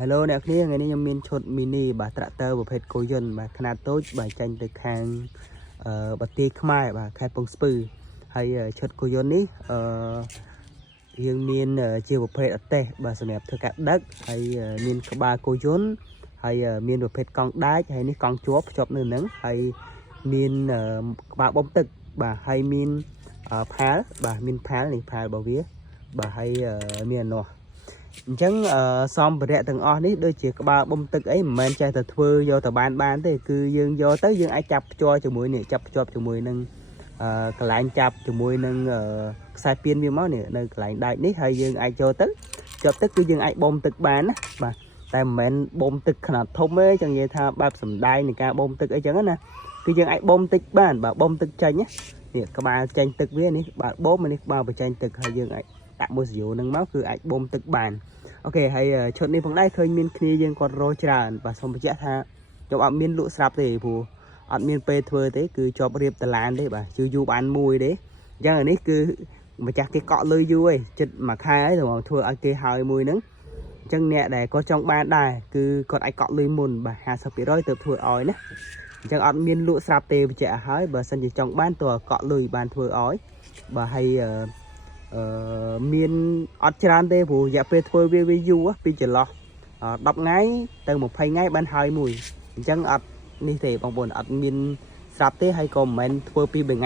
Hello អ្នកគ្នាថ្ងៃនេះខ្ញុំមានឈុត mini បាទ tractor ប្រភេទ Koyun បាទខ្នាតតូចបាទចាញ់ទៅខាងបាទីខ្មែរបាទខេត្តពងស្ពឺហើយឈុត Koyun នេះយើងមានជាប្រភេទអតេសបាទសម្រាប់ធ្វើការដឹកហើយមានក្បាល Koyun ហើយមានប្រភេទកង់ដាច់ហើយនេះកង់ជាប់ភ្ជាប់នៅនឹងហើយមានក្បាលបំទឹកបាទហើយមានផាលបាទមានផាលនេះផាលរបស់វាបាទហើយមានអានោះអញ្ចឹងសម្ភារៈទាំងអស់នេះដូចជាក្បាលបំទឹកអីមិនមែនចេះតែធ្វើយកទៅបានទេគឺយើងយកទៅយើងអាចចាប់ភ្ជាប់ជាមួយនេះចាប់ភ្ជាប់ជាមួយនឹងកន្លែងចាប់ជាមួយនឹងខ្សែពៀនវាមកនេះនៅកន្លែងដាច់នេះហើយយើងអាចចូលទៅជាប់ទឹកគឺយើងអាចបំទឹកបានណាបាទតែមិនមែនបំទឹកខ្នាតធំទេចឹងនិយាយថាបែបសំដែងនៃការបំទឹកអីចឹងណាគឺយើងអាចបំទឹកបានបាទបំទឹកចេញនេះក្បាលចេញទឹកវានេះបាទបំនេះក្បាលបញ្ចេញទឹកហើយយើងអាចដាក់មួយស្យោនឹងមកគឺអាចបំទឹកបានអូខេហើយឈុតនេះផងដែរឃើញមានគ្នាយើងគាត់រកច្រើនបាទសូមបញ្ជាក់ថាខ្ញុំអត់មានលក់ស្រាប់ទេព្រោះអត់មានពេលធ្វើទេគឺជាប់រៀបតឡានទេបាទយូរបានមួយទេអញ្ចឹងអានេះគឺម្ចាស់គេកក់លុយយូរឯងចិត្តមួយខែហើយត្រូវធ្វើឲ្យគេហើយមួយហ្នឹងអញ្ចឹងអ្នកដែលគាត់ចង់បានដែរគឺគាត់អាចកក់លុយមុនបាទ 50% ទៅធ្វើឲ្យណាអញ្ចឹងអត់មានលក់ស្រាប់ទេបញ្ជាក់ឲ្យហើយបើសិនជាចង់បានតើកក់លុយបានធ្វើឲ្យបាទហើយមានអត់ច្រើនទេព្រោះរយៈពេលធ្វើវាយូរពីចន្លោះ10ថ្ងៃទៅ20ថ្ងៃបានហើយមួយអញ្ចឹងអត់នេះទេបងប្អូនអត់មានស្រាប់ទេហើយក៏មិនមែនធ្វើពី3ថ្ងៃ